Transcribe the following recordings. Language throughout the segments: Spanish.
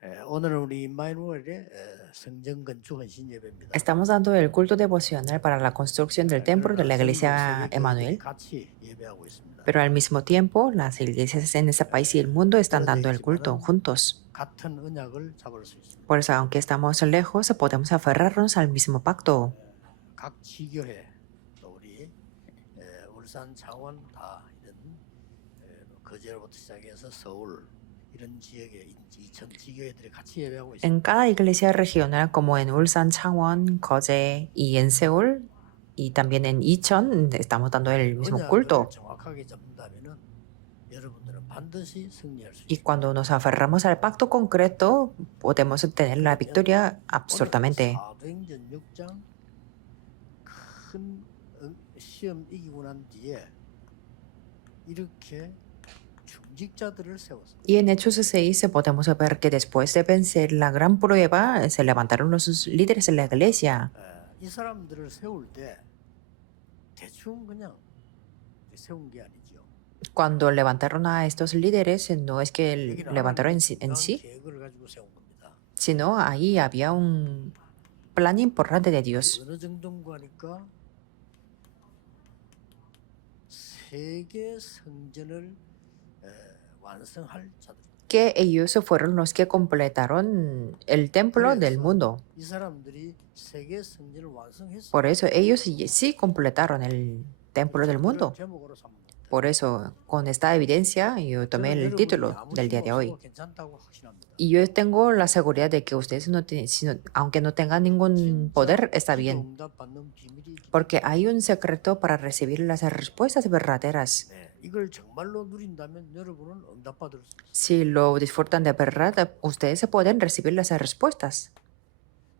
오늘은 우리 임마누엘의 성전 건축 헌신 예배입니다. Estamos dando el culto devocional para la construcción del templo de la 전국 iglesia 세계 교회들이 Emanuel, 같이 예배하고 있습니다. pero al mismo tiempo las iglesias en ese país y el mundo están dando el culto juntos. 같은 언약을 잡을 수 있습니다. Por eso, aunque estamos lejos, podemos aferrarnos al mismo pacto. 각 지교회 또 우리 울산, 창원 다 이런 거제로부터 시작해서 서울 이런 지역에 2천 지교회들이 같이 예배하고 있습니다. En cada iglesia regional, como en Ulsan, Changwon, Koje y en Seúl, y también en Icheon, estamos dando el mismo 언약을 culto. 정확하게 잡는다면은 여러분들은 반드시 승리할 수 Y 있습니다. cuando nos aferramos al pacto concreto, podemos obtener la victoria absolutamente. 사도행전 6장 큰 시험 이기고 난 뒤에 이렇게 중직자들을 세웠습니다. Y en Hechos 6 podemos ver que después de vencer la gran prueba, se levantaron los líderes de la iglesia. 이 사람들을 세울 때 대충 그냥 세운 게 아니죠. Cuando levantaron a estos líderes, no es que 여기는 levantaron en 하나님의 sí, 계획을 가지고 세운 겁니다. sino ahí había un plan importante de Dios. 어느 정도인가 하니까 세계 성전을 완성할 자들. Que ellos fueron los que completaron el templo del mundo. 이 사람들이 세계 성전을 완성했어요. Por eso ellos sí completaron el templo del mundo. 제목으로 삼는 겁니다. Por eso, con esta evidencia, yo tomé el título del día de hoy. 괜찮다고 확신합니다. Y yo tengo la seguridad de que ustedes, aunque no tengan ningún poder, está bien. 응답받는 비밀이 Porque hay un secreto para recibir las respuestas verdaderas. 이걸 정말로 누린다면 여러분은 응답받을 수 있어요. Si lo disfrutan de verdad, ustedes se pueden recibir las respuestas.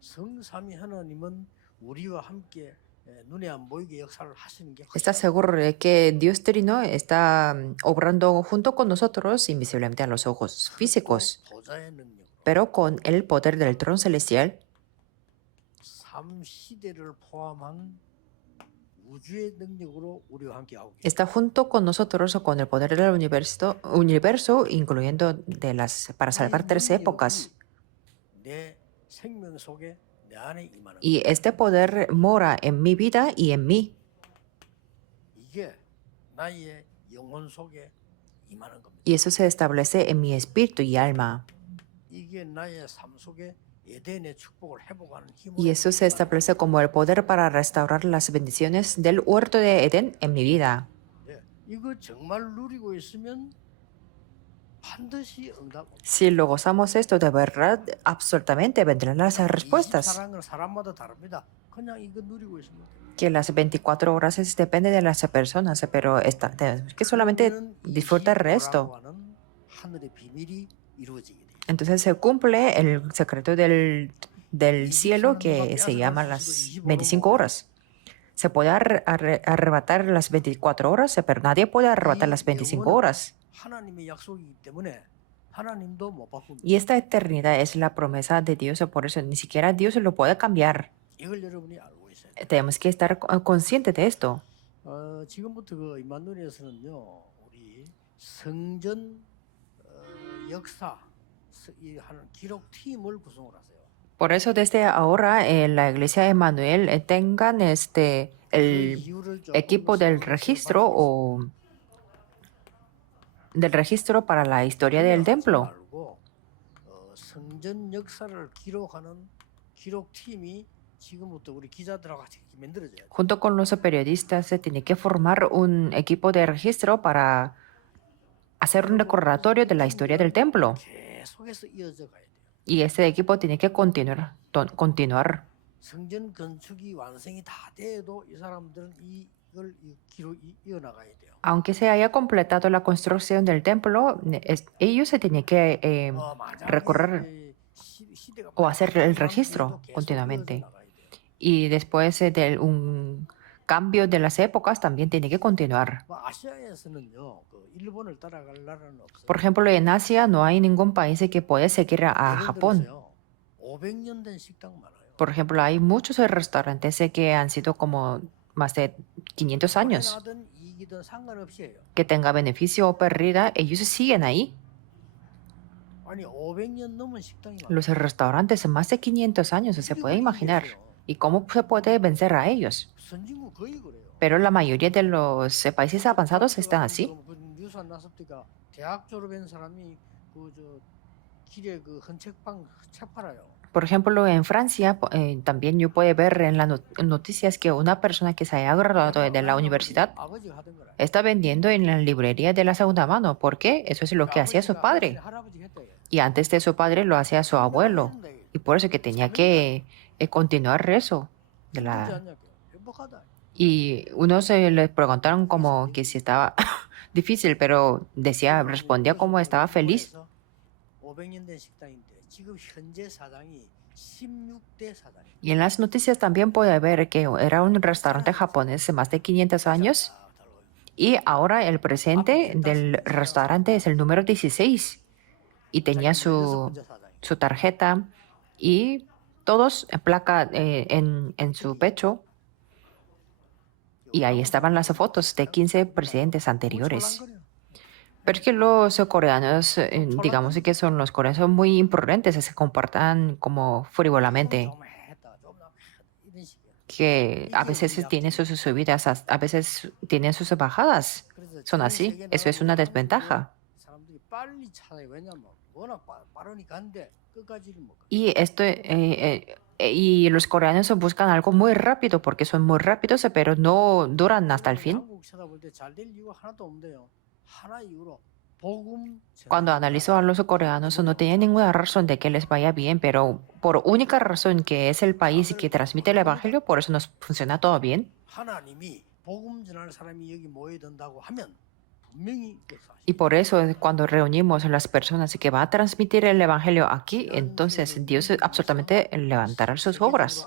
성삼위 하나님은 우리와 함께 눈에 안 보이게 역사를 하시는 게 ¿Estás seguro de que Dios Trino está obrando junto con nosotros invisiblemente a los ojos físicos, 보좌의 능력, pero con el poder del trono celestial? 3시대를 포함한 우주의 능력으로 우리와 함께 하고 계십니다. Está junto con nosotros o con el poder del universo incluyendo para salvar 3 épocas. 내 생명 속에 내 안에 임하는 Y este poder mora en mi vida y en mí. 이게 나의 영혼 속에 임하는 겁니다. Y eso se establece en mi espíritu y alma. 이게 나의 삶 속에 에덴의 축복을 회복하는 힘으로 Y eso se establece como el poder para restaurar las bendiciones del huerto de Edén en mi vida. 이거 정말 누리고 있으면 반드시 응답. Si lo gozamos esto de verdad, absolutamente vendrán las respuestas. 24시간은 사람마다 다릅니다. 그냥 이거 누리고 있으면 됩니다. Que las 24 horas depende de las personas, pero tenemos que solamente disfrutar esto. 하는 하늘의 비밀이 이루어지게 돼요. Entonces se cumple el secreto del cielo que se llama las 25 horas. Se puede arrebatar las 24 horas, pero nadie puede arrebatar las 25 horas. 하나님의 약속이기 때문에 하나님도 못 바꿉니다. Y esta eternidad es la promesa de Dios, por eso ni siquiera Dios lo puede cambiar. 이걸 여러분이 알고 있어야 돼요. Tenemos que estar conscientes de esto. 지금부터 그 임마누엘에서는요, 우리 성전 역사 이 하는 기록 팀을 구성을 하세요. Por eso desde ahora en la iglesia de Emanuel tengan el 이유를 조금 equipo del registro o del registro para la historia del templo. 말고, 성전 역사를 기록하는 기록 팀이 지금부터 우리 기자들하고 같이 만들어져야 돼요. Junto con los periodistas se tiene que formar un equipo de registro para hacer un recordatorio de la historia del templo. 계속해서 이어져 가야 돼요. Y este equipo tiene que continuar. 성전 건축이 완성이 다 돼도 이 사람들은 이걸 기록 이어나가야 돼요. Aunque se haya completado la construcción del templo, ellos se tienen que recorrer o hacer el registro continuamente. Y después de un cambio de las épocas también tiene que continuar. 아시아에서는요, 일본을 따라갈 나라는 없어요. Por ejemplo, en Asia no hay ningún país que puede seguir a Japón. 500년 된 식당 많아요. Por ejemplo, hay muchos restaurantes que han sido como más de 500 años. 하든 이기든 상관없이에요. Que tenga beneficio o pérdida, ellos siguen ahí. 아니 500년 넘은 식당이 Los 많아요. restaurantes de más de 500 años, se 이거 puede 어떻게 imaginar. 이겨요? ¿Y cómo se puede vencer a ellos? 선진국 거의 그래요. Pero la mayoría de los países avanzados 프랑스 están 같은 así. 경우 그 뉴스 안 났습니까? 대학 졸업한 사람이 그저 길에 그 헌책방 책 팔아요. Por ejemplo, en Francia, también yo puedo ver en las noticias que una persona que se haya graduado de la universidad 아버지가 하던 거라. está vendiendo en la librería de la segunda mano. ¿Por qué? Eso es lo que hacía su padre. 할아버지가 했다. 얘. Y antes de su padre lo hacía su abuelo. 했는데 이게 Y por eso que tenía que continuar eso. De 힘들지 la... 않냐? 행복하다. Y unos le preguntaron como que si estaba difícil, pero decía, respondía como estaba feliz. 500년 된 식당인데 지금 현재 사장이 16대 사장이에요. Y en las noticias también puede ver que era un restaurante japonés de más de 500 años. Y ahora el presidente del restaurante es el número 16. Y tenía su tarjeta y todos en placa en su pecho. Y ahí estaban las fotos de 15 presidentes anteriores. Pero es que los coreanos, digamos que son los coreanos, son muy imprudentes, se comportan como frívolamente, que a veces tienen sus subidas, a veces tienen sus bajadas. Son así, eso es una desventaja. Y esto y los coreanos buscan algo muy rápido porque son muy rápidos, pero no duran hasta el fin. Cuando analizo a los coreanos, no tiene ninguna razón de que les vaya bien, pero por única razón que es el país que transmite el evangelio, por eso nos funciona todo bien. Y por eso cuando reunimos a las personas que van a transmitir el evangelio aquí, entonces Dios absolutamente levantará sus obras.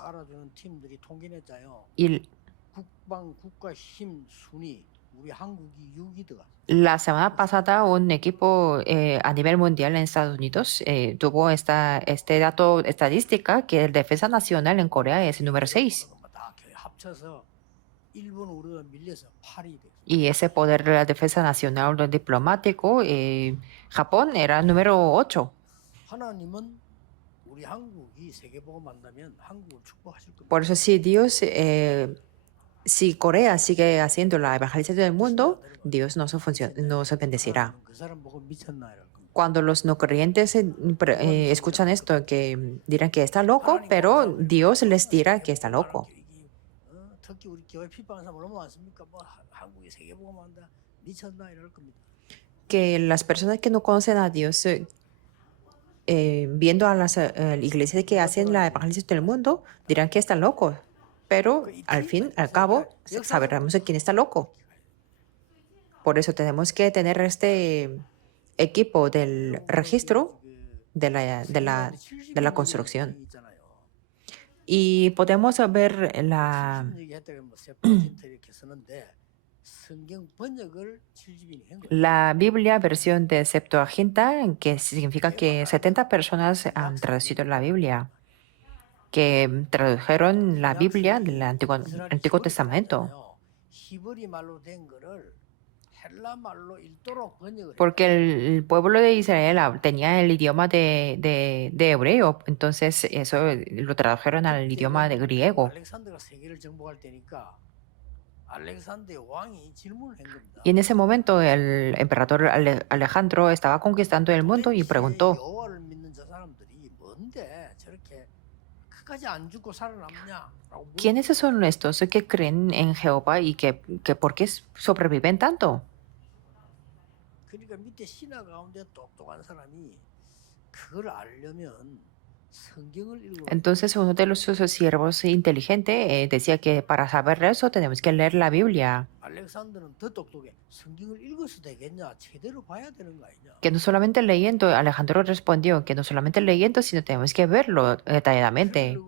Y la semana pasada un equipo a nivel mundial en Estados Unidos tuvo este dato estadística que el defensa nacional en Corea es el número 6. Y ese poder de la defensa nacional diplomático, Japón era el número 8. Por eso si Dios, si Corea sigue haciendo la evangelización del mundo, Dios nos bendecirá. Cuando los no creyentes escuchan esto, que dirán que está loco, pero Dios les dirá que está loco. Que las personas que no conocen a Dios, viendo a las iglesias que hacen la evangelización del mundo, dirán que están locos. Pero al fin, al cabo, sabremos quién está loco. Por eso tenemos que tener este equipo del registro de la construcción. Y podemos ver la Biblia versión de Septuaginta, que significa que 70 personas han traducido la Biblia, que tradujeron la Biblia del Antiguo Testamento. Porque el pueblo de Israel tenía el idioma de hebreo, entonces eso lo tradujeron al idioma de griego. Y en ese momento el emperador Alejandro estaba conquistando el mundo y preguntó, ¿quiénes son estos que creen en Jehová y que por qué sobreviven tanto? Entonces uno de sus siervos inteligentes decía que para saber eso tenemos que leer la Biblia. Que no solamente leyendo, Alejandro respondió que no solamente leyendo, sino tenemos que verlo detalladamente.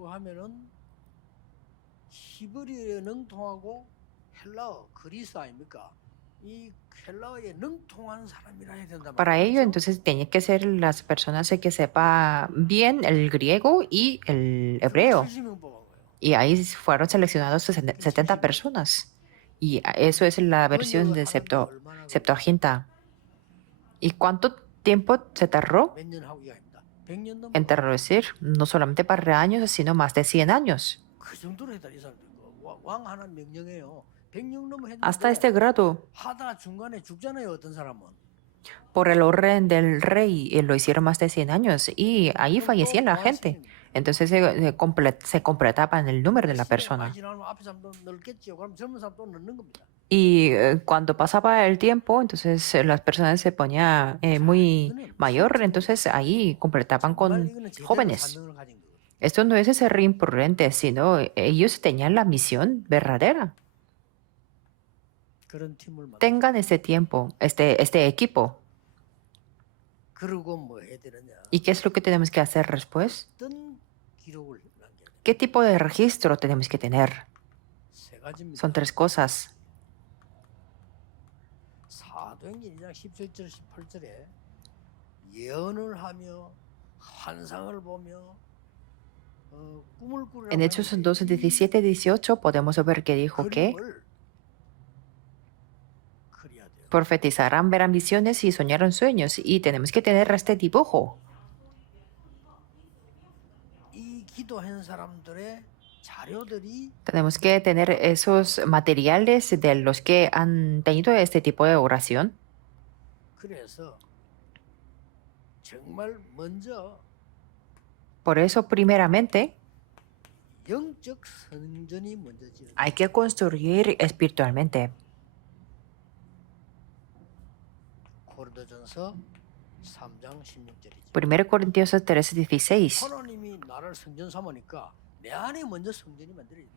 Para ello, entonces, tenía que ser las personas que sepan bien el griego y el hebreo. Y ahí fueron seleccionados 70 personas. Y eso es la versión de Septuaginta. ¿Y cuánto tiempo se tardó 몇 년 하고 이야기합니다. 100년 넘어. en traducir, no solamente para años, sino más de 100 años. 그 정도로 했다 이 사람들. 왕 하나 명령해요. 100년 넘어 Hasta 했는데 este grado, 하다 중간에 죽잖아요. 어떤 사람은. por el orden del rey, lo hicieron más de 100 años y ahí fallecía la gente. Entonces se completaban el número de la persona. 많이 지나면 앞에 사람도 늙겠지요. 그럼 젊은 사람도 늙는 겁니다. Y cuando pasaba el tiempo, entonces las personas se ponían muy mayor, entonces ahí completaban 정말 con 이거는 제대로 jóvenes. 사명을 가진 거거든요. Esto no es ser imprudente, sino ellos tenían la misión verdadera. 그런 팀을 만들. Tengan este tiempo, este equipo. 그러고 뭐 해야 되느냐? ¿Y qué es lo que tenemos que hacer después? 어떤 기록을 남겨야 돼? ¿Qué tipo de registro tenemos que tener? 세 가지입니다. Son tres cosas. 사도행전 2장 17절 18절에 예언을 하며 환상을 보며 꿈을 꾸리라고 En Hechos 하는데 12, 17, 18 podemos ver que dijo que 그림을 그려야 돼요. profetizarán, verán visiones y soñarán sueños. Y tenemos que tener este dibujo. 이 기도한 사람들의 자료들이 Tenemos que tener esos materiales de los que han tenido este tipo de oración. 그래서 정말 먼저 Por eso, primeramente, 영적 성전이 먼저 지어져요. hay que construir espiritualmente. 고린도전서 3장 16절이죠. 1 Corintios 13:16. 하나님이 나를 성전 삼으니까 내 안에 먼저 성전이 만들어야 돼.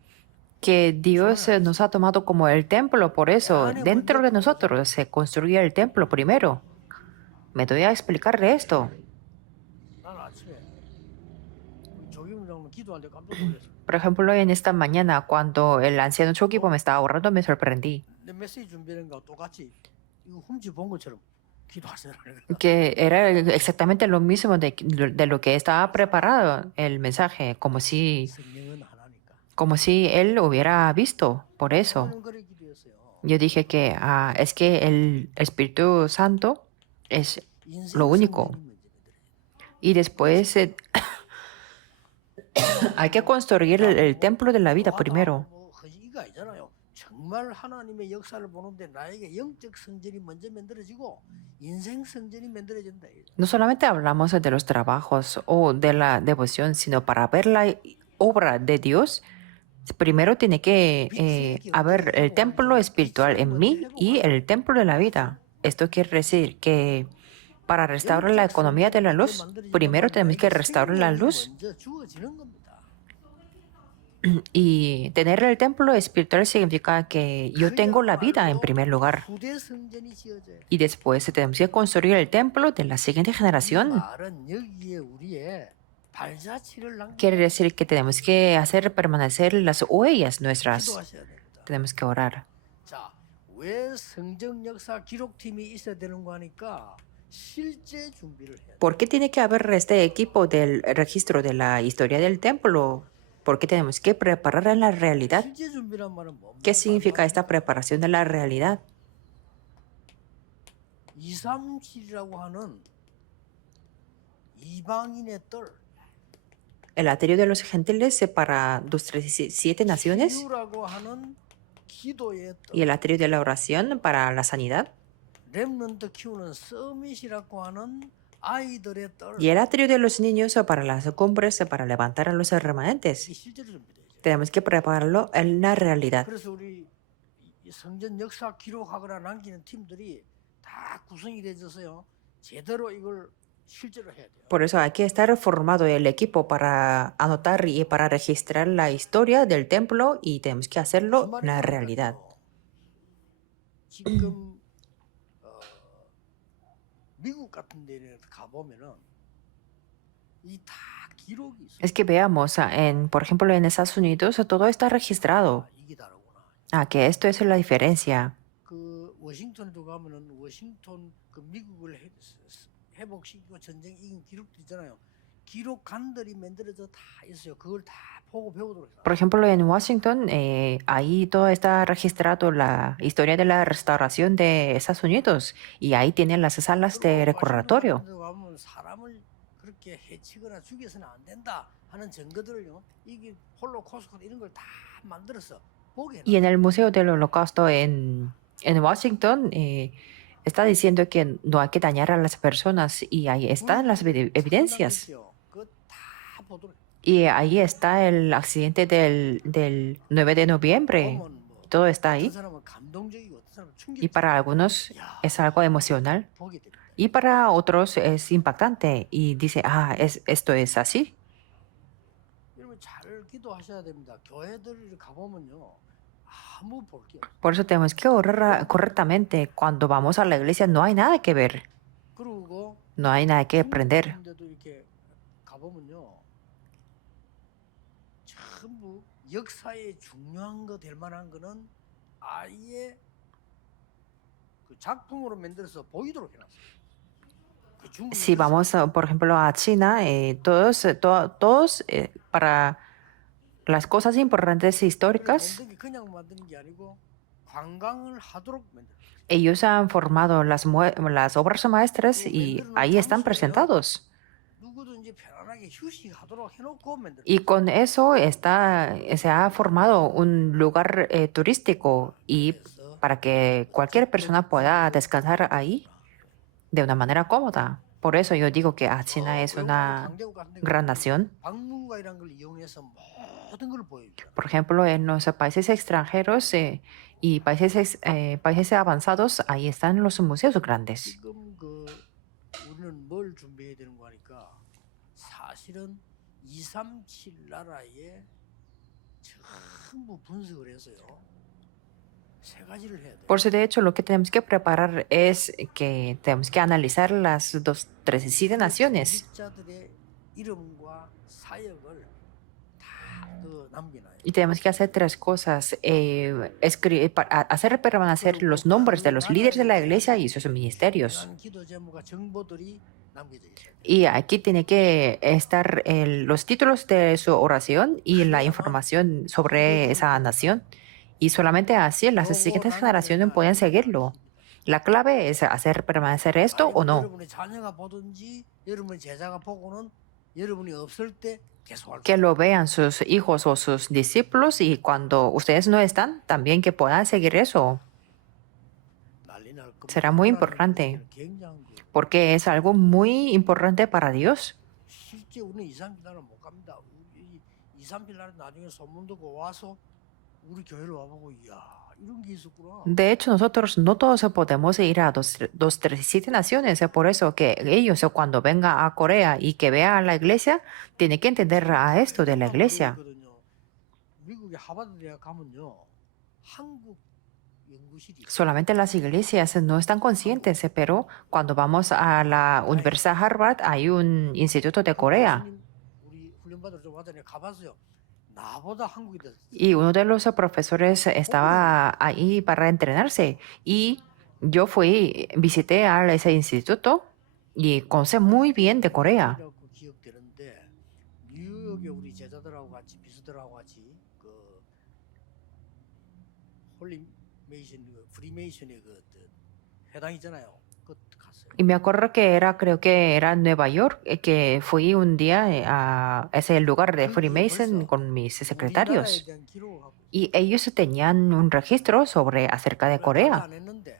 Que Dios nos ha tomado como el templo, por eso dentro de nosotros se construye el templo primero. Me doy a explicarle esto. 난 아침에 조기문 장로는 기도하는데 깜짝 놀랐어. Por ejemplo, en esta mañana, cuando el anciano Chokipo me estaba orando, me sorprendí. 내 메시지 준비하는 거하고 똑같이 이거 훔치 본 것처럼 기도하세요라는 거. Que era exactamente lo mismo de lo que estaba preparado el mensaje, 성령은 하나니까. como si él hubiera visto. Por eso 저는 그래 기도했어요. yo dije que es que el Espíritu Santo es 인생 lo único. 성전이 먼저 만들어야 돼. Y después hay que construir el templo de la vida primero. 뭐 이거 아니잖아요. 정말 하나님의 역사를 보는데 나에게 영적 성전이 먼저 만들어지고 인생 성전이 만들어진다. No solamente hablamos de los trabajos o de la devoción, sino para ver la obra de Dios, primero tiene que haber el templo espiritual en mí y el templo de la vida. Esto quiere decir que para restaurar la economía de la luz, primero tenemos que restaurar la luz. 먼저 주어지는 겁니다. Y tener el templo espiritual significa que yo tengo la vida en primer lugar. 후대 성전이 지어져요. Y después tenemos que construir el templo de la siguiente 이 generación. 말은 여기에 우리의 발자취를 남겨 Quiere decir que tenemos que hacer permanecer las huellas nuestras. 기도하셔야 됩니다. Tenemos que orar. 자, 왜 성전 역사 기록팀이 있어야 되는 거 하니까 실제 준비를 해야 돼. ¿Por qué tiene que haber este equipo del registro de la historia del templo? Porque tenemos que preparar en la realidad. 실제 준비란 말은 뭡니까? ¿Qué significa esta preparación de la realidad? 237이라고 하는 이방인의 뜰, El atrio de los gentiles para los 37 naciones 치유라고 하는 기도의 y 뜰, el atrio de la oración para la sanidad 렘넌트 키우는 서밋이라고 하는 아이들의 뜰. y el atrio de los niños para las cumbres para levantar a los remanentes. 이 실제로 준비되죠. Tenemos que prepararlo en la realidad. 그래서 우리 이 성전 역사 기록하거나 남기는 팀들이 다 구성이 되어서요. 제대로 이걸 실제로 해야 돼요. Por eso hay que estar formado el equipo para anotar y para registrar la historia del templo y tenemos que hacerlo en la realidad. 지금 미국 같은 데에 가보면은 이 다 기록이 있어요. Es que veamos, por ejemplo, en Estados Unidos todo está registrado. 이게 다르구나. Que esto es la diferencia. 그 워싱턴에도 가면은 워싱턴 그 미국을 회복시키고 전쟁 이긴 기록도 있잖아요. 기록관들이 만들어져 다 있어요. 그걸 다 보고 배우도록 해서. Por ejemplo, en Washington, ahí todo está registrado, la historia de la restauración de Estados Unidos, y ahí tienen las salas de 그리고 recordatorio. 워싱턴 가면 사람을 그렇게 해치거나 죽여서는 안 된다 하는 증거들을요. 이게 홀로코스트 이런 걸 다 만들어서 보게 Y en 해놔요. el Museo del Holocausto en Washington, está diciendo que no hay que dañar a las personas, y ahí están las evidencias. 그거 다 보도록. Y ahí está el accidente del 9 de noviembre. 보면 뭐 Todo está 어떤 ahí. 사람은 감동적이고 어떤 사람은 Y para 충격적. algunos 야, es algo emocional. 보게 됩니다. Y para otros es impactante. Y dice, esto es así. 여러분 잘 기도하셔야 됩니다. 교회들 가보면요. 아무 볼 게 없어요. Por eso tenemos que orar correctamente. Cuando vamos a la iglesia no hay nada que ver. 그리고 No hay nada que aprender. 데도 이렇게 가보면요. 전부 역사에 중요한 거 될 만한 거는 아예 그 작품으로 만들어서 보이도록 해놨어요. 그 중국 Si vamos, por ejemplo, a China, todos para las cosas importantes históricas, 만든 게 그냥 만드는 게 아니고 관광을 하도록 만들어요. ellos han formado las obras maestras y ahí están presentados. 누구든지 편안하게 휴식하도록 해놓고 만들어요. Y con eso se ha formado un lugar turístico, y 그래서 para que cualquier persona pueda descansar ahí de una manera cómoda. Por eso yo digo que China es una gran nación. 박물관이라는 걸 이용해서 모든 걸 보여줘요. Por ejemplo, en los países extranjeros y países avanzados, ahí están los museos grandes. 지금 그 우리는 뭘 준비해야 되는 거니까 사실은 237 나라에 전부 분석을 해서요. 세 가지를 해야 돼요. Por eso, de hecho, lo que tenemos que preparar es que tenemos que analizar las 37 naciones. 자들의 이름과 사역을 다 남겨놔요. Y tenemos que hacer 3 cosas. Hacer permanecer los nombres de los líderes de la iglesia y sus ministerios. 기도 제목과 정보들이 남겨져 있어요. Y aquí tiene que estar los títulos de su oración y la información sobre esa nación. Y solamente así las siguientes generaciones pueden seguirlo. La clave es hacer permanecer esto o no. 여러분의 자녀가 보든지 여러분의 제자가 보고는 여러분이 없을 때 계속할 Que lo vean sus hijos o sus discípulos, y cuando ustedes no están, también que puedan seguir eso. 난리 날 겁니다. Será muy 하나님 importante. 그것은 굉장한 거예요. Porque es algo muy importante para Dios. 실제 우리는 2, 3일 나라 못 갑니다. 2, 3일 나라 나중에 소문 듣고 와서 우리 교회를 와보고 이야 이런 게 있었구나. De hecho, nosotros no todos podemos ir a 237 naciones. Es por eso que ellos, cuando vengan a Corea y que vean la iglesia, tienen que entender a esto de la iglesia. 미국의 하버드 대학 가면요 한국 연구실이 있어요. Solamente las iglesias no están conscientes, pero cuando vamos a la Universidad Harvard hay un instituto de Corea. 우리 훈련 받으러 좀 왔더니 가봤어요. 나보다 한국이 더 Y uno de los profesores estaba ahí para entrenarse. Y yo visité a ese instituto y conoce muy bien de Corea. 이라고 기억되는데 뉴욕에 우리 제자들하고 같이 비서들하고 같이 그 홀리 메이션 프리메이션의 그 회당 있잖아요. 그 갔어요. Y me acuerdo que creo que era en Nueva York, que fui un día a ese lugar de Freemason con mis secretarios. 우리나라에 대한 기록을 하고 Y ellos tenían un registro acerca de Corea. 안 했는데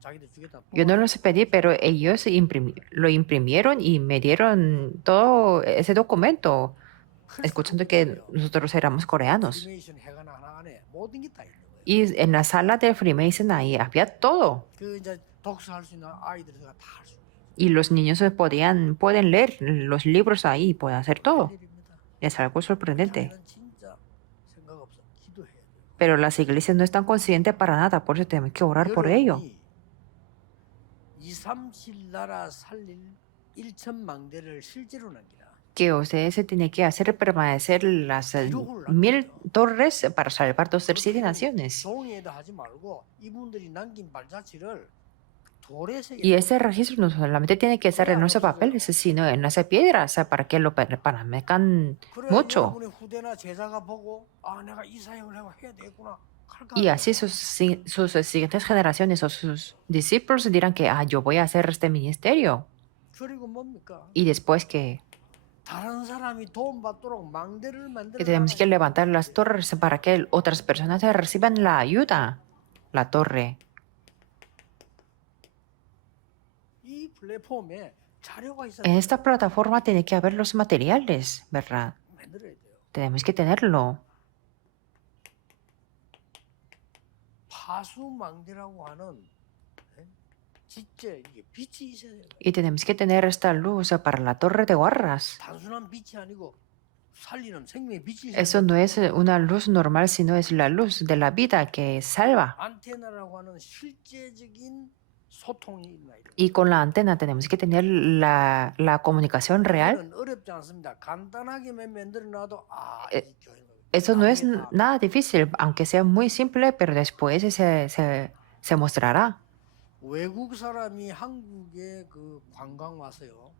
자기들 주겠다. Yo no los pedí, pero ellos lo imprimieron y me dieron todo ese documento, escuchando que nosotros éramos coreanos. 프리메이션 회관 하나 안에 모든 게 다 있는 거예요. Y en la sala de Freemason ahí había todo. 그 이제 독서할 수 있는 아이들이 다 할 수 있는 Y los niños pueden leer los libros ahí y pueden hacer todo. 일입니다. Es algo sorprendente. 교회는 진짜 생각 없어 기도해야 돼요. Pero las iglesias no están conscientes para nada, por eso tenemos que orar por ello. 2, 3, 나라 살릴 1,000만 대를 실제로 남기라. Que ustedes se tienen que hacer permanecer las 1000 torres para salvar 237 naciones. 종이에다 하지 말고 이분들이 남긴 발자취를 Y ese registro no solamente tiene que estar en nuestros papeles, sino en las piedras, o sea, para que lo permanezcan mucho. 여러분의 후대나 제자가 보고 아 내가 이 사역을 해야 되겠구나 할까 Y 안 así 할까? sus siguientes generaciones o sus discípulos dirán que yo voy a hacer este ministerio. 그리고 뭡니까? Y después que 다른 사람이 도움받도록 망대를 만들어 tenemos que levantar las torres para que otras personas reciban la ayuda. La torre. 이 플랫폼에 자료가 있어야 En esta plataforma tiene que haber los materiales, ¿verdad? 만들어야 돼요. Tenemos que tenerlo. 파수망대라고 하는 진짜 이게 빛이 있어야 돼요. Y tenemos que tener esta luz para la torre de guarras. 단순한 빛이 아니고 살리는 생명의 빛이 있어야 Eso 돼요. no es una luz normal, sino es la luz de la vida que salva. 안테나라고 하는 실제적인 소통이 있나 이런. Y con la antena tenemos que tener la comunicación real. 이거는 어렵지 않습니다. 간단하게만 만들어 놔도 이 교회는 Eso no es 나중에 다 nada difícil, aunque sea muy simple, pero después se mostrará. 외국 사람이 한국에 그 관광 와서요.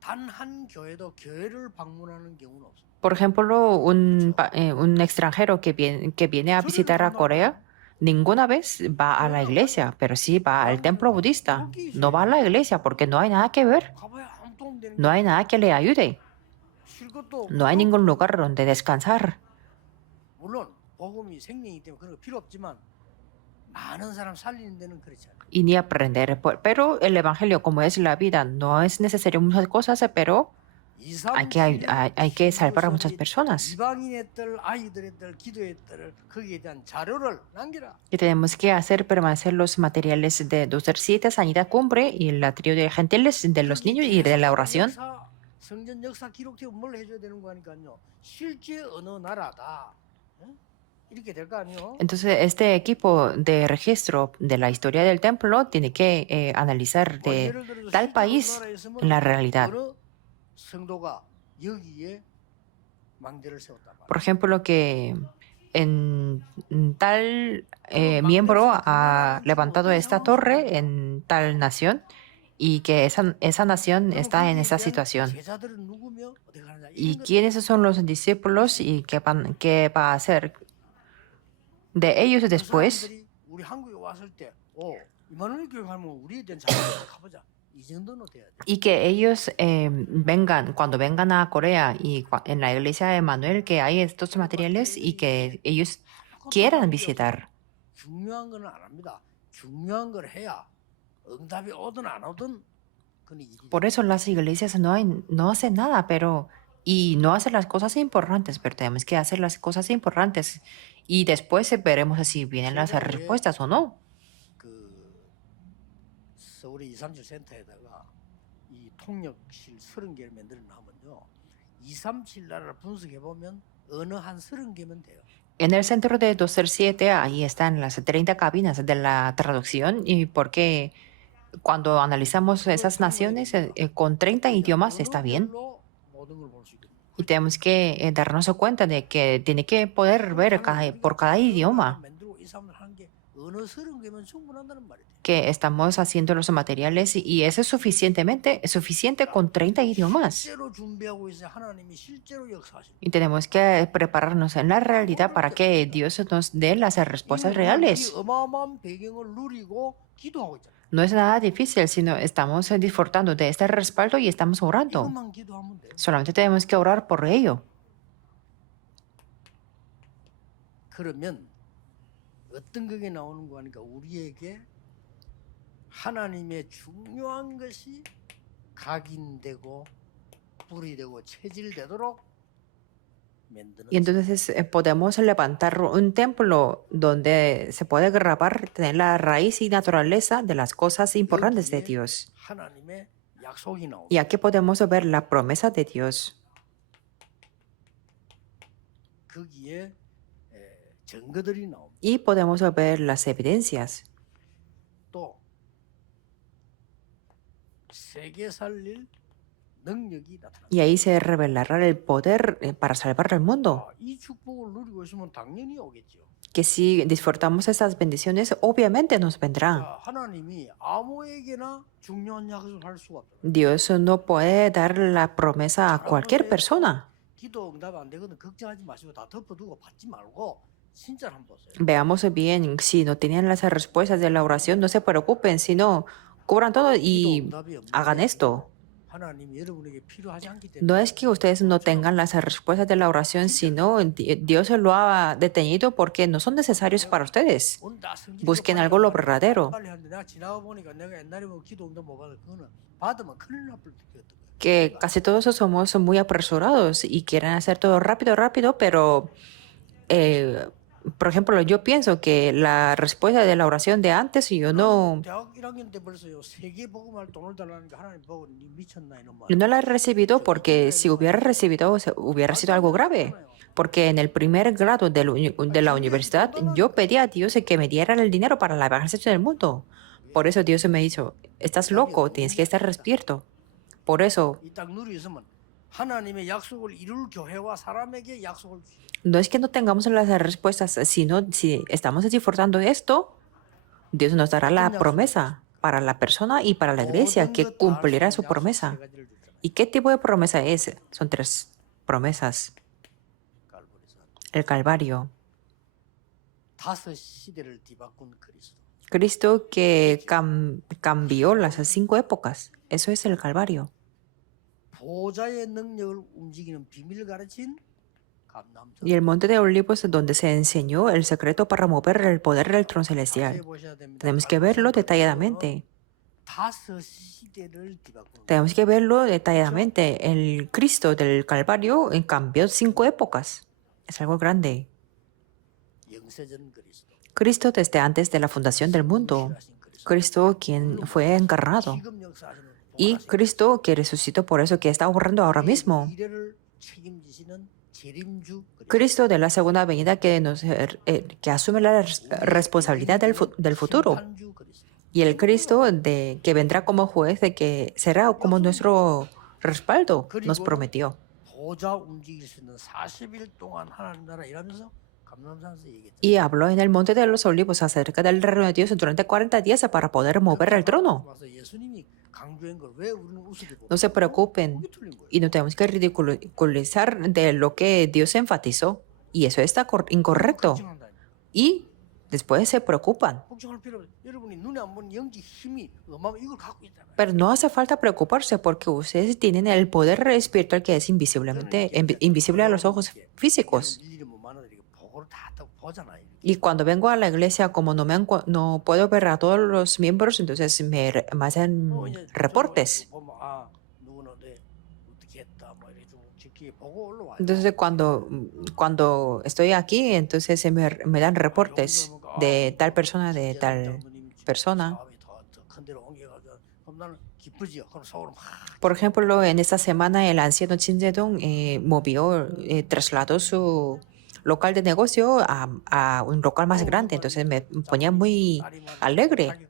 단 한 교회도 교회를 방문하는 경우는 없어요. Por ejemplo, un extranjero que viene a visitar a Corea, ninguna vez va a la iglesia, pero sí va al templo budista. No va a la iglesia porque no hay nada que ver, 가봐야 아무 도움 되는 no hay nada que le ayude, 쉴 것도 no hay ningún lugar donde descansar. 물론 복음이 생명이기 때문에 그런 거 필요 없지만 많은 사람 살리는 데는 그렇지 않아요. Y ni aprender. Pero el evangelio, como es la vida, no es necesario muchas cosas, pero hay que salvar a muchas personas. 이방인의 뜰, 아이들의 뜰, 기도의 뜰을 거기에 대한 자료를 남기라. Y tenemos que hacer permanecer los materiales de 237, Sanidad Cumbre y el trío de gentiles de los niños y de la oración. 성전 역사 기록되고 뭘 해줘야 되는 거니까요. 실제 어느 나라다. 이렇게 될 거 아니요? Entonces, este equipo de registro de la historia del templo tiene que analizar de 예를 들어서 tal 실제 país 어느 나라에 있으면 en la realidad. 어느 성도가 여기에 망대를 세웠단 말이에요. Por ejemplo, que en tal miembro ha levantado esta torre en tal nación y que esa nación está en esa situación. 제자들은 누구며 어디 가느냐 ¿Y 이런 것 quiénes son los discípulos y qué va a hacer de ellos 그 después? 사람들이 우리 한국에 왔을 때, 이만원의 교회 가면 우리에 대한 자료를 가보자. 이 정도는 돼야 돼. Y que ellos cuando vengan a Corea y en la iglesia de Manuel, que hay estos materiales y que ellos quieran visitar. 중요한 거는 안 합니다. 중요한 걸 해야 응답이 오든 안 오든 그건 일이. Por eso las iglesias no hacen nada, y no hacen las cosas importantes, pero tenemos que hacer las cosas importantes. Y después veremos si vienen las respuestas o no. 그 서울의 237 센터에다가 이 통역실 30개를 만들어 놔면요. 237 나라를 분석해 보면 어느 한 30개면 돼요. En el centro de 237, ahí están las 30 cabinas de la traducción, y porque cuando analizamos esas naciones, con 30 idiomas está bien. 모든 걸 볼 수 있거든요. Y tenemos que darnos cuenta de que tiene que poder ver por cada idioma 만들고 이 사람들 하는 게 어느 30개면 충분한다는 말이에요. que estamos haciendo los materiales, y eso es suficiente con 30 idiomas. 실제로 준비하고 있어요. 하나님이 실제로 역사하시는. Y tenemos que prepararnos en la realidad para que Dios nos dé las respuestas 이 reales. 어마어마한 배경을 누리고 기도하고 있잖아요. No es nada difícil, sino estamos disfrutando de este respaldo y estamos orando. 이것만 기도하면 돼요. Solamente tenemos que orar por ello. 그러면 어떤 것이 나오는 거 하니까 우리에게 하나님의 중요한 것이 각인되고 뿌리 되고 체질되도록 만드는. Y entonces podemos levantar un templo donde se puede grabar, tener la raíz y naturaleza de las cosas importantes de Dios. 하나님의 약속이 나오고 Y aquí podemos ver la promesa de Dios. 거기에 증거들이 나옵니다. Y podemos ver las evidencias. 또 세계 살릴 능력이 나타납니다. Y ahí se revelará el poder para salvar al mundo. 이 축복을 누리고 있으면 당연히 오겠죠. que si disfrutamos esas bendiciones, obviamente nos vendrán. 자, 하나님이 아무에게나 중요한 약속을 할 수가 없어요. Dios no puede dar la promesa a cualquier persona. 기도 응답 안 되거든 걱정하지 마시고 다 덮어두고 받지 말고 진짜로 한번 보세요. Veamos bien, si no tienen las respuestas de la oración, no se preocupen, sino cubran todo 기도 y 응답이 hagan 없는데 esto. 하나님이 여러분에게 필요하지 않기 때문에 No es que ustedes no tengan las respuestas de la oración, sino Dios lo ha detenido porque no son necesarios para ustedes. 오늘 나 성질 Busquen algo lo verdadero, 빨리 하는데 내가 지나가 보니까 내가 옛날에 뭐 기도 응답 못 받아 그거는 받으면 큰일 날 뻔했거든. que casi todos somos muy apresurados y quieren hacer todo rápido, rápido, pero, por ejemplo, yo pienso que la respuesta de la oración de antes, yo no, 대학 1학년 때 벌써요 세계 복음할 돈을 달라니까 하나님 보고 니 미쳤나 이놈 말. yo no la he recibido porque si hubiera recibido, hubiera sido algo grave. Porque en el primer grado de la universidad, yo pedí a Dios que me diera el dinero para la evangelio del mundo. Por eso Dios me dijo, estás loco, tienes que estar despierto. Por eso, 이딱 누리 있으면 하나님의 약속을 이룰 교회와 사람에게 약속을 주시오. no es que no tengamos las respuestas, sino si estamos disfrutando esto, Dios nos dará la promesa para la persona y para la iglesia que cumplirá su promesa. ¿Y qué tipo de promesa es? Son tres promesas. El Calvario. 다섯 시대를 뒤바꾼 그리스도. Cristo que cambió las 5 épocas. Eso es el Calvario. 보좌의 능력을 움직이는 비밀을 가르친 감남자. Y el monte de Olivos donde se enseñó el secreto para mover el poder del trono celestial. Tenemos que verlo detalladamente. 다섯 시대를 뒤바꾼. Tenemos que verlo detalladamente. El Cristo del Calvario cambió 5 épocas. Es algo grande. 영세전 그리스도. Cristo desde antes de la fundación del mundo. Cristo quien fue encarnado. 지금 역사하시는 Y Cristo que resucitó, por eso que está obrando ahora mismo. 미래를 책임지시는 재림주 그리스도. Cristo de la segunda venida que asume la responsabilidad del futuro. 심판주 그리스도. Y el Cristo que vendrá como juez, de que será como nuestro respaldo, nos prometió. 보좌 움직일 수 있는 40일 동안 하나님 나라 일하면서 감람산에서 얘기했죠. Y habló en el monte de los olivos acerca del reino de Dios durante 40 días para poder mover el trono. 와서 예수님이 강조한 걸 왜 우리는 우습게 No se preocupen 보게 틀린 거예요. y no tenemos que ridiculizar de lo que Dios enfatizó. Y eso está incorrecto. 걱정한다니까. Y después se preocupan. 걱정할 필요 없어요. 여러분이 눈에 안 보는 영적 힘이 어마어마 이걸 갖고 있잖아요. Pero no hace falta preocuparse porque ustedes tienen el poder espiritual que es invisible a los ojos físicos. 일일이 못 만나드리고 보고를 다 보잖아요. Y cuando vengo a la iglesia, como no puedo ver a todos los miembros, entonces me hacen 이제 reportes. 보면 아 누구는 어떻게 했다 뭐 이렇게 좀 지키게 보고 올라와요. Entonces cuando estoy aquí, entonces me dan reportes de tal persona, de tal persona. 그럼 나는 기쁘지요. 그럼 서울 막 Por ejemplo, en esta semana el anciano Chin Jae-dong trasladó su local de negocio a un local más grande, entonces me ponía muy alegre.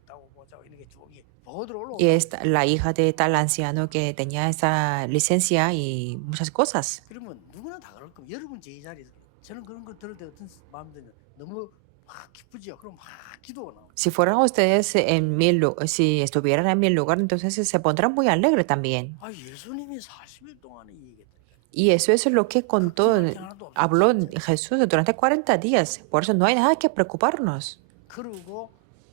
Y la hija de tal anciano que tenía esa licencia y muchas cosas. 그러면 누구나 다 그럴 거면 여러분 제 자리에서 저는 그런 걸 들을 때 어떤 마음 드냐 너무 막 기쁘지요. 그럼 막 기도가 나와. Si fueran ustedes si estuvieran en mi lugar, entonces se pondrán muy alegre también. 아 예수님이 40일 동안에 이 얘기했다. Y eso es lo que habló Jesús durante 40 días. Por eso no hay nada que preocuparnos. 그리고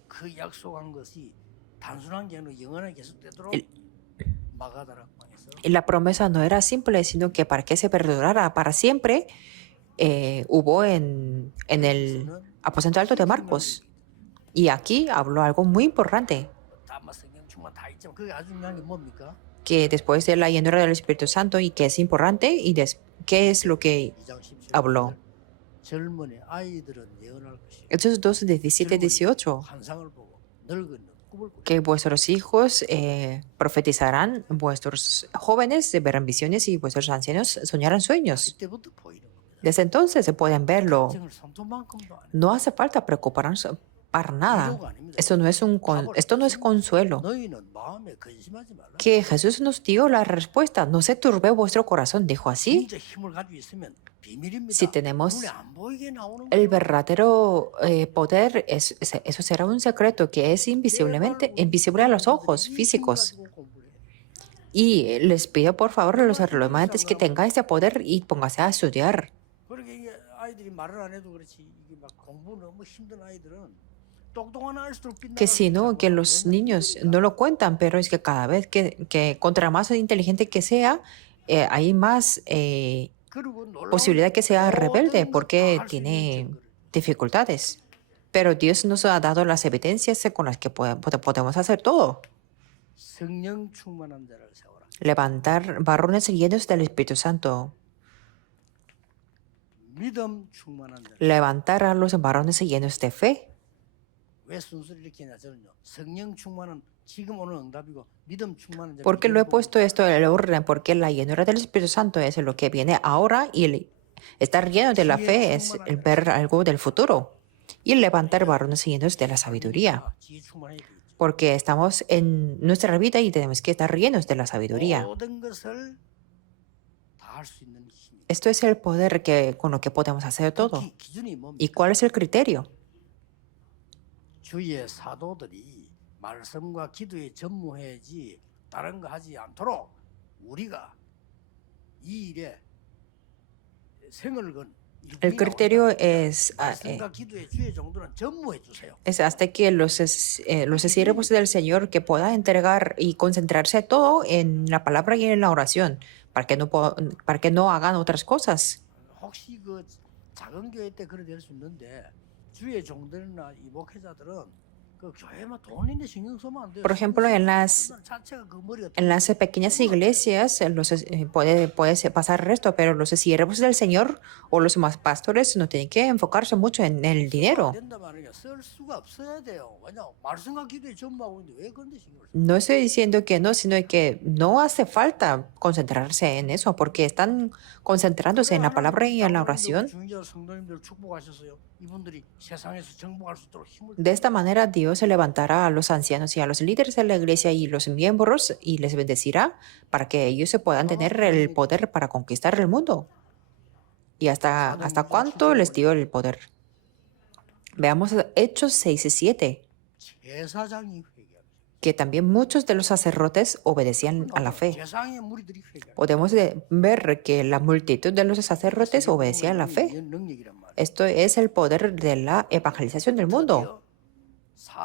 그 약속한 것이 단순한 게 아니라 영원하게 계속되도록 마가다락방에서 Y la promesa no era simple, sino que para que se perdurara para siempre, hubo en el aposento alto de Marcos. Y aquí habló algo muy importante, 다 성경 충만 다 있지만 그게 아주 중요한 게 뭡니까? que después de la llenura del Espíritu Santo y que es importante, y qué es lo que 2장 17절. habló. 젊은이 아이들은 예언할 것이. Hechos 2, 17, 18. 환상을 보고 늙은 꿈을 꾸고. Que vuestros hijos profetizarán, vuestros jóvenes verán visiones y vuestros ancianos soñarán sueños. 이때부터 보이는 겁니다. Desde entonces se pueden verlo. 인생을 손톱만큼도 안 해. No hace falta para nada. 위로가 아닙니다. Esto no es 답을 esto no es 줬습니다. consuelo. 너희는 마음에 근심하지 말라. Que Jesús nos dio la respuesta. No se turbe vuestro corazón, dijo así. 진짜 힘을 가지고 있으면 비밀입니다. Si 눈에 tenemos 안 보이게 나오는 el 거예요. verdadero poder, eso será un secreto que es invisible a los ojos físicos. Y les pido por favor a los hermanos que tengan este poder y póngase a estudiar. 그러게 이게 아이들이 말을 안 해도 그렇지 이게 막 공부 너무 힘든 아이들은 똑똑한 아이일수록 Que si no, que los niños no lo cuentan, pero es que cada vez que contra más inteligente que sea, hay más posibilidad que sea rebelde porque tiene dificultades. Pero Dios nos ha dado las evidencias con las que podemos hacer todo. 성령 충만한 자를 세워라. Levantar varones llenos del Espíritu Santo. 믿음 충만한 자를. Levantar a los varones llenos de fe. 왜 순서를 이렇게 했냐 저는요. 성령 충만은 지금 오늘 응답이고 믿음 충만한 자를. ¿Por qué lo he puesto esto en el orden? Porque la llenura del Espíritu Santo es lo que viene ahora y estar lleno de la fe es el ver algo del futuro. Y levantar varones llenos de la sabiduría. 지혜 충만해야 되겠죠. Porque estamos en nuestra vida y tenemos que estar llenos de la sabiduría. 모든 것을 다 할 수 있는 힘. Esto es el poder con lo que podemos hacer todo. 기준이 뭡니까? ¿Y cuál es el criterio? 주의 사도들이 말씀과 기도에 전무해야지 다른 거 하지 않도록 우리가 이 일에 생을 건 El criterio es 말씀과 기도에 주의 정도는 전무해 주세요. hasta que los siervos del Señor que puedan entregar y concentrarse todo en la palabra y en la oración, para que no hagan otras cosas. 혹시 그 작은 교회 때 그래 될 수 있는데 주의 종들이나 이 목회자들은 그 교회만 돈인데 신경 쓰면 안 돼요. Por ejemplo, en las 자체가 그 머리가 pequeñas iglesias puede pasar esto, pero los siervos del Señor o los más pastores no tienen que enfocarse mucho en el 안 dinero. 된다 말이야. 쓸 수가 없어야 돼요. 왜냐 말씀과 기도에 전무하고 있는데 왜 그런데 신경을 써? No estoy diciendo que no, sino que no hace falta concentrarse en eso, porque están concentrándose en la palabra y en la oración. 중자 성도님들 축복하셨어요. 이분들이 세상에서 정복할 수 있도록 힘을 De esta manera Dios se levantará a los ancianos y a los líderes de la iglesia y los miembros y les bendecirá para que ellos se puedan tener el poder para conquistar el mundo. ¿Y hasta cuánto les dio el poder? Veamos Hechos 6 y 7, 제사장이 회개합니다. que también muchos de los sacerdotes obedecían a la fe. 제사장의 무리들이 회개합니다. Podemos ver que la multitud de los sacerdotes obedecía a la fe. 능력이란 말이에요. Esto es el poder de la evangelización del mundo.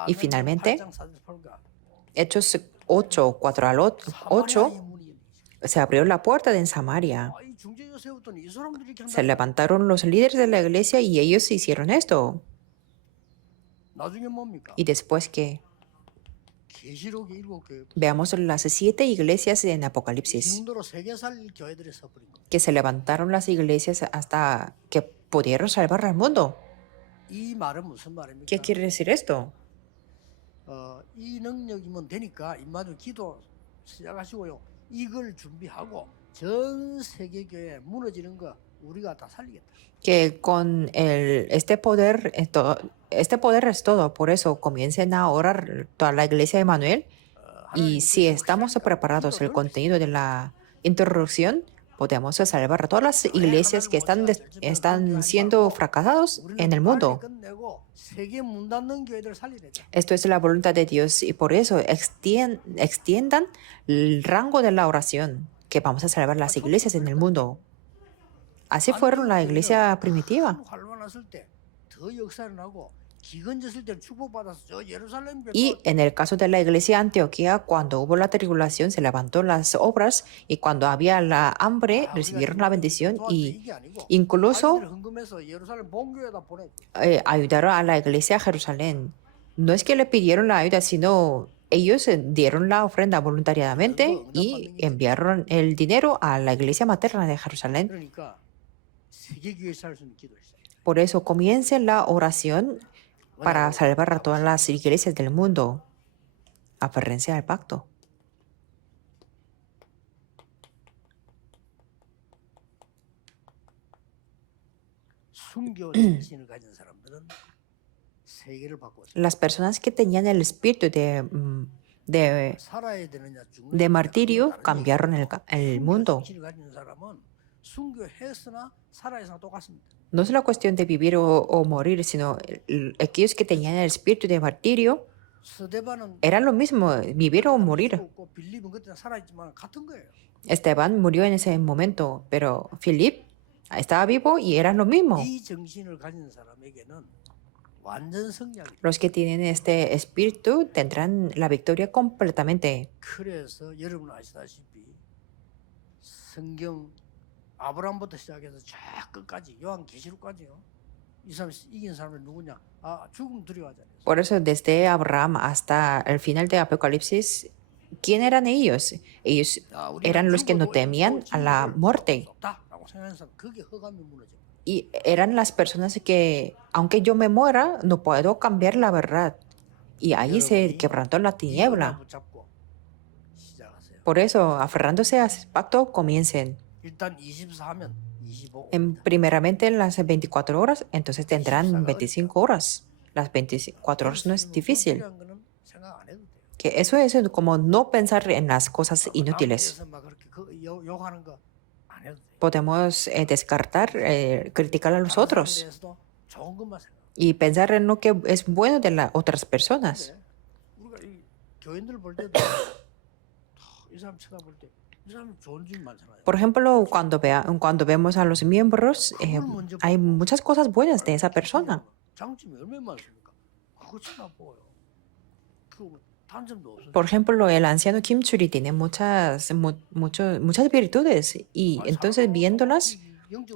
Y finalmente, Hechos 8, 4 al 8, se abrió la puerta de Samaria. Se levantaron los líderes de la iglesia y ellos hicieron esto. 나중에 뭡니까? Y después que 계시록의 7교회 veamos las 7 iglesias en Apocalipsis, 정도로 세계 살 교회들이 서버린 겁니다. que se levantaron las iglesias hasta que pudieron salvar al mundo. 이 말은 무슨 말입니까? ¿Qué quiere decir esto? 이 능력이면 되니까 임마들 기도 시작하시고요. 이걸 준비하고 전 세계 교회 무너지는 거 우리가 다 살리겠다. Que con este poder es todo. Por eso comiencen a orar toda la iglesia de Manuel. Y si estamos preparados el contenido de la introducción, podemos salvar a todas las iglesias que están siendo fracasados en el mundo. 세계 문 닫는 교회들 살리겠다. Esto es la voluntad de Dios y por eso extiendan el rango de la oración, que vamos a salvar las iglesias en el mundo. Así fueron la iglesia primitiva. 활로났을 때 더 역사를 나고 기근졌을 때 축복받아서 저 예루살렘 Y en el caso de la iglesia de Antioquía, cuando hubo la tribulación, se levantó las obras y cuando había la hambre, recibieron la bendición y incluso ayudaron a la iglesia a Jerusalén. No es que le pidieron la ayuda, sino ellos dieron la ofrenda voluntariamente y enviaron el dinero a la iglesia materna de Jerusalén. 그러니까 세계 교회 살 수 있는 기도를 시작해요. Por eso comiencen la oración para salvar a todas las iglesias del mundo. Aférrense al pacto. 순교 정신을 가진 사람들은 세계를 바꿨어요. las personas que tenían el espíritu de, 살아야 되느냐 죽느냐 de 그건 martirio 다른 cambiaron 얘기예요. el 순교 mundo. 정신을 가진 사람은 순교했으나 살아있으나 똑같습니다. No es la cuestión de vivir o morir, sino aquellos que tenían el espíritu de martirio 스데반은 era lo mismo, vivir o morir. 죽었고 빌립은 그때 살아있지만 같은 거예요. Esteban murió en ese momento, pero Philip estaba vivo y era lo mismo. 이 정신을 가진 사람에게는 완전 성약이. Los que tienen este espíritu tendrán la victoria completamente. 그래서 여러분 아시다시피 성경 아브라함부터 시작해서 쫙 끝까지 요한계시록까지요. 이 사람 이긴 사람은 누구냐? 아, 죽음 두려워하잖아요. Por eso, desde Abraham hasta el final de Apocalipsis, ¿quién eran ellos? Ellos 아, 우리가 eran los que no 죽어도 temían a la 진리를 muerte. 없다라고 생각하는 사람 그게 허감이 무너져. Y eran las personas que, aunque yo me muera, no puedo cambiar la verdad. Y ahí se quebrantó la tiniebla. 붙잡고 시작하세요. Por eso, aferrándose a ese pacto, comiencen. 일단 24면 25. Primeramente las 24 horas, entonces tendrán 25 horas. Las 24 horas no es difícil. 생각 안 해도 돼요. Que eso es como no pensar en las cosas inútiles. 막 그렇게 욕하는 거 안 해도 돼요. Podemos descartar, criticar a los 다른 otros 사람에 대해서도 좋은 것만 생각. y pensar en lo que es bueno de las otras personas. 우리가 이 교인들 볼 때도 이 사람 쳐다볼 때 이 사람 좋은 줄 많잖아요. Por ejemplo, cuando vemos a los miembros, hay muchas cosas buenas de esa persona. 장점이 얼마나 많습니까? 그거 쳐다보고요. 그 단점도 없어요. Por ejemplo, el anciano Kim Churi tiene muchas virtudes y entonces viéndolas,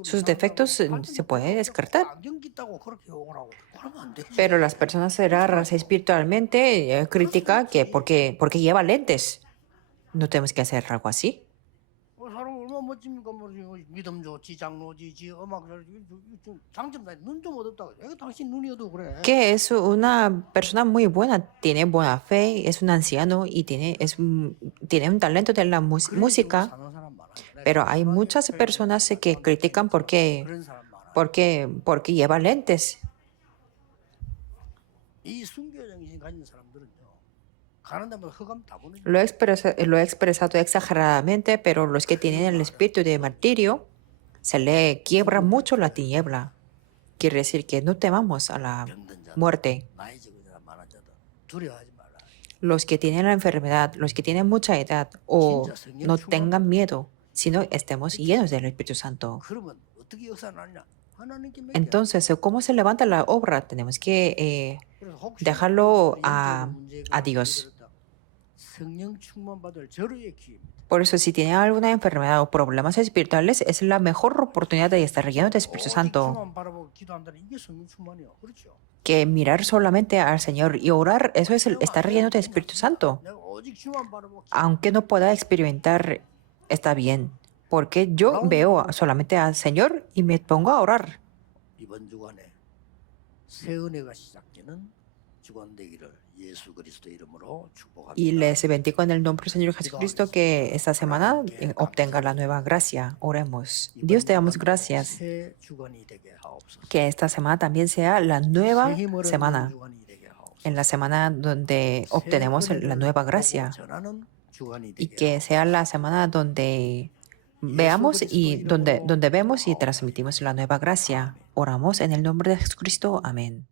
sus defectos se puede descartar. Pero las personas raras espiritualmente critican que porque lleva lentes. No tenemos que hacer algo así. 사람 얼마나 멋집니까? 뭐 믿음 좋지, 장로지, 지 음악 잘지, 장점 다 눈 좀 어둡다고. 내가 당신 눈이 어두워 그래. Que es una persona muy buena, tiene buena fe, es un anciano y tiene un talento de la música. Pero hay muchas personas que critican porque lleva lentes. 이 순교 정신 가진 사람들은요. 가는 데마다 흑암 다 보내죠. Lo he expresado exageradamente, pero los que tienen el espíritu de martirio se le quiebra mucho la tiniebla. Quiere decir que no temamos a la muerte. 나이 적은 자나 많은 자도 두려워하지 말라. Los que tienen la enfermedad, los que tienen mucha edad o no tengan miedo, sino estemos llenos del Espíritu Santo. 그러면 어떻게 역사 나느냐? 하나님께 맡겨. Entonces, ¿cómo se levanta la obra? Tenemos que 그래서 혹시 dejarlo 영적인 a 문제가 Dios. 있더라도 성령 충만 받을 절호의 기회입니다. Por eso, si tienen alguna enfermedad o problemas espirituales, es la mejor oportunidad de estar lleno del Espíritu 오직 Santo. 주만 바라보고 기도한다는 이게 성령 충만이요. 그렇죠? Que mirar solamente al Señor y orar, eso es estar lleno del Espíritu Santo. 내가 오직 주만 바라보고 Aunque no pueda experimentar, está bien. Porque yo veo solamente al Señor y me pongo a orar. 이번 주간에 새 은혜가 시작되는 주간 되기를 예수 그리스도 이름으로 축복합니다. Y les bendigo en el nombre del Señor Jesucristo que esta semana obtenga la nueva gracia. Oremos. Dios, te damos gracias. 새 주간이 되게 하옵소서. Que esta semana también sea la nueva 새 힘을 얻는 semana. 주간이 되게 하옵소서. En la semana donde 새 obtenemos la 은혜를 nueva 보고 gracia. 전하는 주간이 Y 되게 que sea la semana donde veamos y donde vemos y transmitimos la nueva gracia. Oramos en el nombre de Jesucristo. Amén.